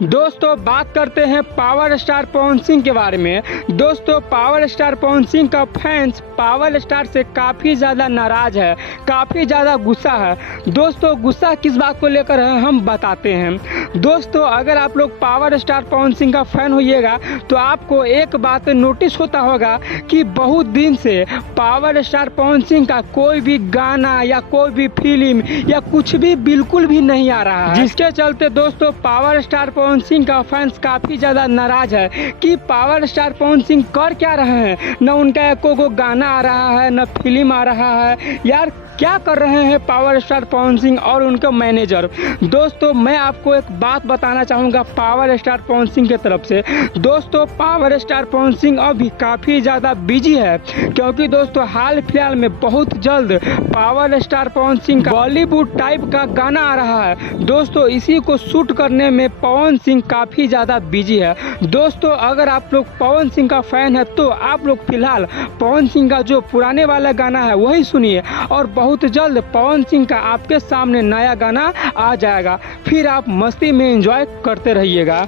दोस्तों बात करते हैं पावर स्टार पवन सिंह के बारे में। दोस्तों पावर स्टार पवन सिंह का फैंस पावर स्टार से काफ़ी ज़्यादा नाराज़ है, काफ़ी ज़्यादा गुस्सा है। दोस्तों गुस्सा किस बात को लेकर है हम बताते हैं। दोस्तों अगर आप लोग पावर स्टार पवन सिंह का फ़ैन होइएगा तो आपको एक बात नोटिस होता होगा कि बहुत दिन से पावर स्टार पवन सिंह का कोई भी गाना या कोई भी फिल्म या कुछ भी बिल्कुल भी नहीं आ रहा है, जिसके चलते दोस्तों पावर स्टार पवन सिंह का फैंस काफ़ी ज़्यादा नाराज़ है कि पावर स्टार पवन सिंह कर क्या रहे हैं। न उनका को गाना आ रहा है, न फिल्म आ रहा है। यार क्या कर रहे हैं पावर स्टार पवन सिंह और उनका मैनेजर। दोस्तों मैं आपको एक बात बताना चाहूँगा पावर स्टार पवन सिंह की तरफ से। दोस्तों पावर स्टार पवन सिंह अभी काफ़ी ज़्यादा बिजी है, क्योंकि दोस्तों हाल फिलहाल में बहुत जल्द पावर स्टार पवन सिंह का बॉलीवुड टाइप का गाना आ रहा है। दोस्तों इसी को शूट करने में पवन सिंह काफ़ी ज़्यादा बिजी है। दोस्तों अगर आप लोग पवन सिंह का फ़ैन है तो आप लोग फिलहाल पवन सिंह का जो पुराने वाला गाना है वही सुनिए, और बहुत जल्द पवन सिंह का आपके सामने नया गाना आ जाएगा। फिर आप मस्ती में एंजॉय करते रहिएगा।